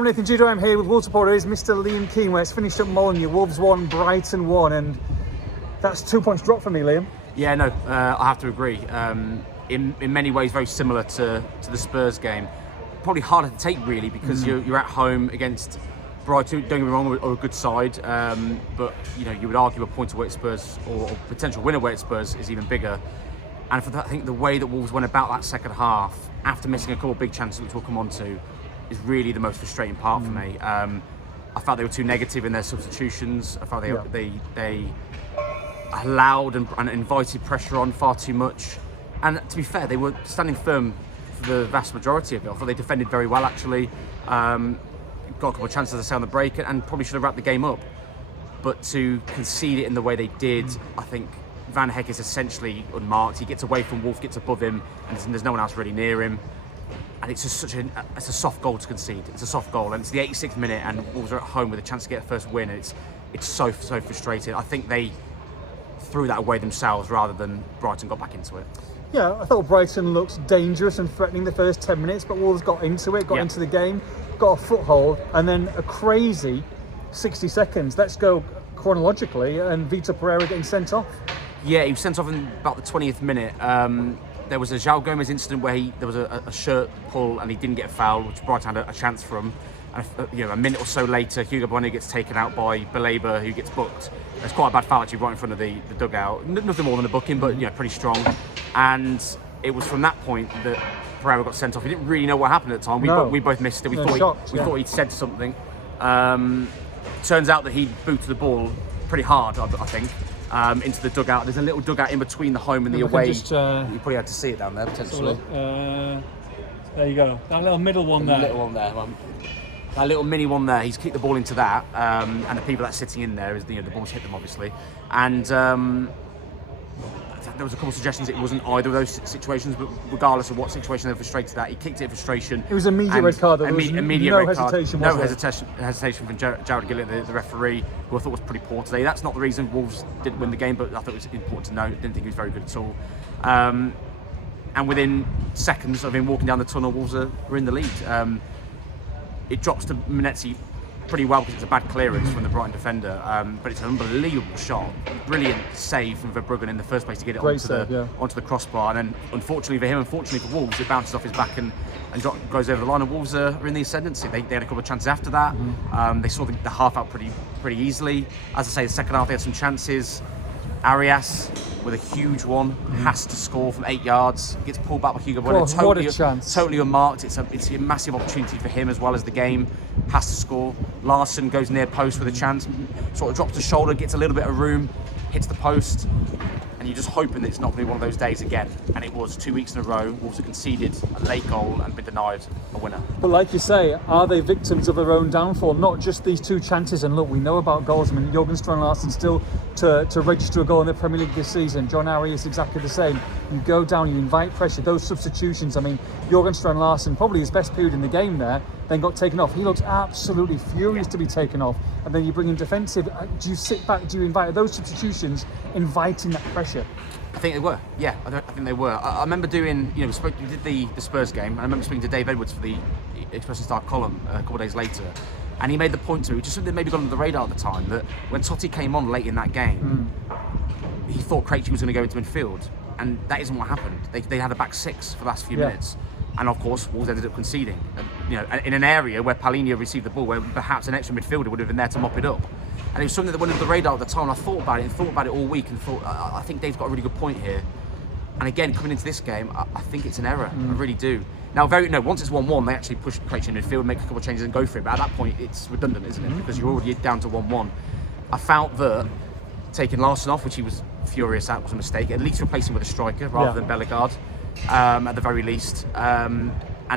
Hello, Nathan Judo. I'm here with Wolves supporter is Mr. Liam Keane, where it's finished at Molineux. Wolves 1, Brighton 1, and that's 2 points drop for me, Liam. Yeah, no, I have to agree. In many ways, very similar to the Spurs game. Probably harder to take, really, because you're at home against Brighton. Don't get me wrong, are a good side, but you would argue a point away at Spurs or potential win away at Spurs is even bigger. And for that, I think the way that Wolves went about that second half, after missing a couple of big chances, which we'll come on to, is really the most frustrating part for me. I felt they were too negative in their substitutions. I felt they allowed and invited pressure on far too much. And to be fair, they were standing firm for the vast majority of it. I thought they defended very well, actually. Got a couple of chances to say on the break and probably should have wrapped the game up. But to concede it in the way they did, I think Van Heck is essentially unmarked. He gets away from Wolf, gets above him, and there's no one else really near him. And it's just it's a soft goal to concede. It's a soft goal, and it's the 86th minute, and Wolves are at home with a chance to get a first win. And it's so frustrating. I think they threw that away themselves rather than Brighton got back into it. Yeah, I thought Brighton looked dangerous and threatening the first 10 minutes, but Wolves got into it, got into the game, got a foothold, and then a crazy 60 seconds. Let's go chronologically, and Vitor Pereira getting sent off. Yeah, he was sent off in about the 20th minute. There was a João Gomez incident where there was a shirt pull and he didn't get a foul, which Brighton had a chance from. And a minute or so later, Hugo Bueno gets taken out by Pereira, who gets booked. It's quite a bad foul actually, right in front of the dugout. Nothing more than a booking, but pretty strong. And it was from that point that Pereira got sent off. We didn't really know what happened at the time. We both missed it. We thought he'd said something. Turns out that he booted the ball pretty hard, I think. Into the dugout. There's a little dugout in between the home and the away. You probably had to see it down there potentially. There you go. That little middle one there. Little one there. That little mini one there. He's kicked the ball into that, and the people that's sitting in there, the ball's hit them obviously. And there was a couple of suggestions it wasn't either of those situations, but regardless of what situation they were frustrated at, he kicked it in frustration. It was an immediate red card. There was immediate no red hesitation. No hesitation from Jared Gillett, the referee, who I thought was pretty poor today. That's not the reason Wolves didn't win the game, but I thought it was important to note. Didn't think he was very good at all. And within seconds of him walking down the tunnel, Wolves were in the lead. It drops to Menezzi pretty well because it's a bad clearance from the Brighton defender, but it's an unbelievable shot. Brilliant save from Verbruggen in the first place to get it onto the crossbar, and then unfortunately for him, unfortunately for Wolves, it bounces off his back and goes over the line, and Wolves are in the ascendancy. They had a couple of chances after that. They saw the half out pretty easily. As I say, the second half they had some chances. Arias with a huge one has to score from 8 yards. Gets pulled back by Hugo Bueno. What a chance! Totally unmarked. It's a massive opportunity for him as well as the game. Has to score. Larsson goes near post with a chance. Sort of drops the shoulder, gets a little bit of room, hits the post, and you're just hoping that it's not going to be one of those days again. And it was 2 weeks in a row. Wolves have conceded a late goal and been denied a winner. But like you say, are they victims of their own downfall? Not just these two chances. And look, we know about goals. I mean, Jürgen Strand-Larsen still to register a goal in the Premier League this season. John Arias exactly the same. You go down, you invite pressure. Those substitutions. I mean, Jürgen Strand-Larsen, probably his best period in the game there, then got taken off. He looks absolutely furious to be taken off. And then you bring in defensive. Do you sit back? Do you invite those substitutions, inviting that pressure? I think they were. Yeah, I think they were. I remember doing, we did the Spurs game, and I remember speaking to Dave Edwards for the Express and Star column a couple of days later, and he made the point to me, just something that maybe got under the radar at the time, that when Totti came on late in that game, he thought Krejci was going to go into midfield, and that isn't what happened. They had a back six for the last few minutes. And of course, Wolves ended up conceding. In an area where Paulinho received the ball, where perhaps an extra midfielder would have been there to mop it up. And it was something that went under the radar at the time. I thought about it all week, and thought, I think Dave's got a really good point here. And again, coming into this game, I think it's an error. I really do. Now, once it's 1-1, they actually push Krejci in midfield, make a couple of changes, and go for it. But at that point, it's redundant, isn't it? Because you're already down to 1-1. I felt that taking Larsson off, which he was furious at, was a mistake. At least replace him with a striker rather than Bellegarde. At the very least, and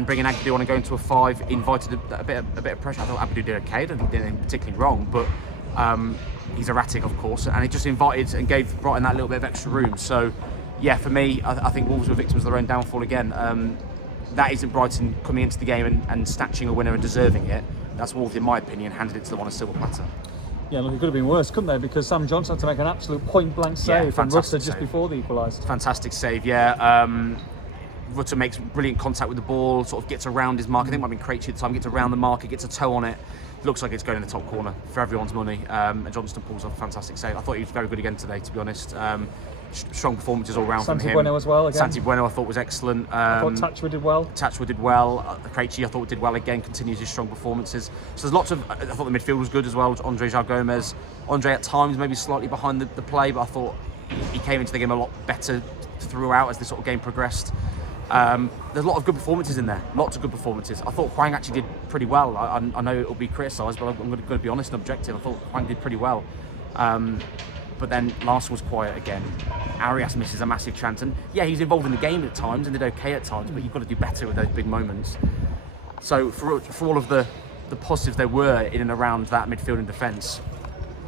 bringing Agbadou on and going to a 5 invited a bit of pressure. I thought Agbadou did okay. I don't think he did anything particularly wrong, but he's erratic, of course, and it just invited and gave Brighton that little bit of extra room. So, yeah, for me, I think Wolves were victims of their own downfall again. That isn't Brighton coming into the game and snatching a winner and deserving it. That's Wolves, in my opinion, handed it to them on a silver platter. Yeah, look, it could have been worse, couldn't they? Because Sam Johnson had to make an absolute point-blank save from Russell just before they equalised. Fantastic save, yeah. Rutter makes brilliant contact with the ball, sort of gets around his mark. I think it might have been Krejci at the time, gets around the mark, it gets a toe on it. Looks like it's going in the top corner for everyone's money. And Johnston pulls off a fantastic save. I thought he was very good again today, to be honest. Strong performances all round from him. Santi Bueno as well again. Santi Bueno I thought was excellent. I thought Tatchwood did well. Tatchwood did well. Krejci I thought did well again, continues his strong performances. So there's lots of, I thought the midfield was good as well. Andre João Gomez. Andre at times maybe slightly behind the play, but I thought he came into the game a lot better throughout as the sort of game progressed. There's a lot of good performances in there, lots of good performances. I thought Hwang actually did pretty well. I know it'll be criticised, but I'm going to be honest and objective. I thought Hwang did pretty well. But then Larson was quiet again. Arias misses a massive chance, and yeah, he's involved in the game at times and did okay at times, but you've got to do better with those big moments. So for all of the positives there were in and around that midfield and defence,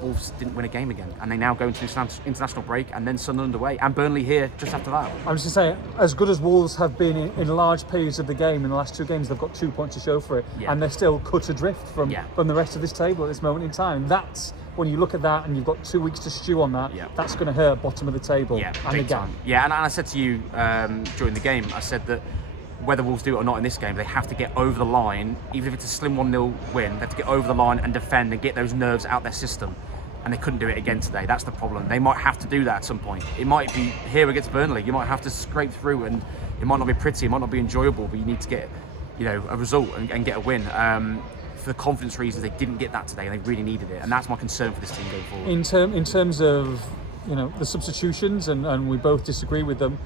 Wolves didn't win a game again, and they now go into the international break and then Sunderland away and Burnley here just after that. I was just saying, as good as Wolves have been in large periods of the game in the last 2 games, they've got 2 points to show for it, and they're still cut adrift from the rest of this table at this moment in time. That's when you look at that and you've got 2 weeks to stew on that. That's going to hurt bottom of the table and again. And I said to you during the game, I said that whether Wolves do it or not in this game, they have to get over the line. Even if it's a slim 1-0 win, they have to get over the line and defend and get those nerves out their system. And they couldn't do it again today. That's the problem. They might have to do that at some point. It might be here against Burnley. You might have to scrape through, and it might not be pretty, it might not be enjoyable, but you need to get, a result and get a win. For the confidence reasons, they didn't get that today, and they really needed it. And that's my concern for this team going forward. In terms of the substitutions, and we both disagree with them.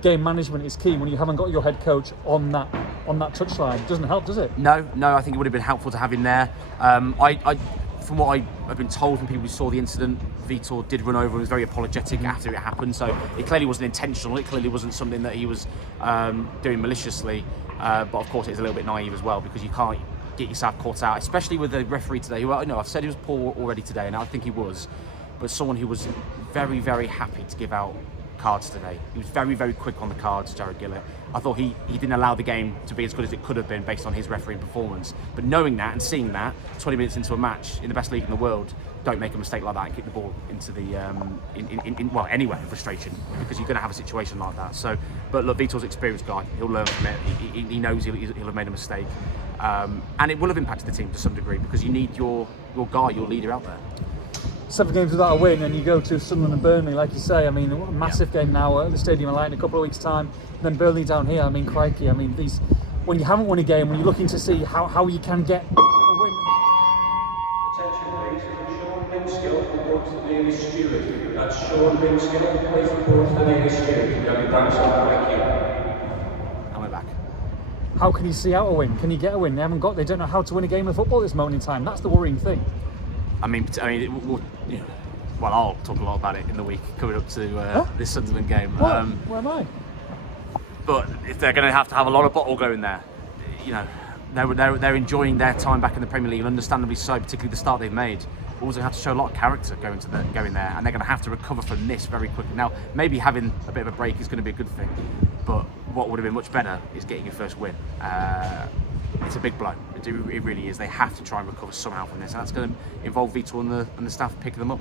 Game management is key when you haven't got your head coach on that touchline. It doesn't help, does it? No. I think it would have been helpful to have him there. From what I've been told from people who saw the incident, Vitor did run over and was very apologetic after it happened. So it clearly wasn't intentional. It clearly wasn't something that he was doing maliciously. But of course, it's a little bit naive as well, because you can't get yourself caught out, especially with the referee today. Who I've said he was poor already today, and I think he was. But someone who was very, very happy to give out cards today. He was very, very quick on the cards, Jared Gillett. I thought he didn't allow the game to be as good as it could have been based on his refereeing performance. But knowing that and seeing that, 20 minutes into a match in the best league in the world, don't make a mistake like that and kick the ball into the anywhere in frustration, because you're going to have a situation like that. So, but look, Vitor's an experienced guy. He'll learn from it. He knows he'll have made a mistake, and it will have impacted the team to some degree, because you need your guy, your leader out there. 7 games without a win, and you go to Sunderland and Burnley, like you say. I mean, a massive game now at the Stadium of Light in a couple of weeks' time. Then Burnley down here. I mean, crikey. I mean, these, when you haven't won a game, when you're looking to see how you can get a win. Attention, please. Sean Minskill reports to the nearest steward. That's Sean Minskill. Please report to the nearest steward. You'll be back, thank you. And we're back. How can you see out a win? Can you get a win? They don't know how to win a game of football at this moment in time. That's the worrying thing. Well, I'll talk a lot about it in the week coming up to this Sunderland game. Where am I? But if they're going to have a lot of bottle going there, they're enjoying their time back in the Premier League, and understandably so, particularly the start they've made. Wolves have to show a lot of character going there, and they're going to have to recover from this very quickly. Now, maybe having a bit of a break is going to be a good thing, but what would have been much better is getting your first win. It's a big blow. It really is. They have to try and recover somehow from this, and that's going to involve Vitor and the staff picking them up.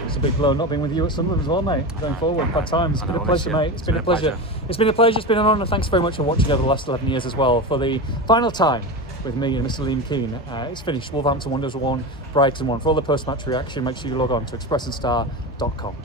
It's a big blow not being with you at Sunderland as well, mate. Going forward, bad times. It's been a pleasure, mate. It's been a pleasure. It's been a pleasure. It's been an honour. Thanks very much for watching over the last 11 years as well. For the final time with me and Mr. Liam Keane, it's finished. Wolverhampton Wanderers 1, Brighton 1. For all the post-match reaction, make sure you log on to expressandstar.com.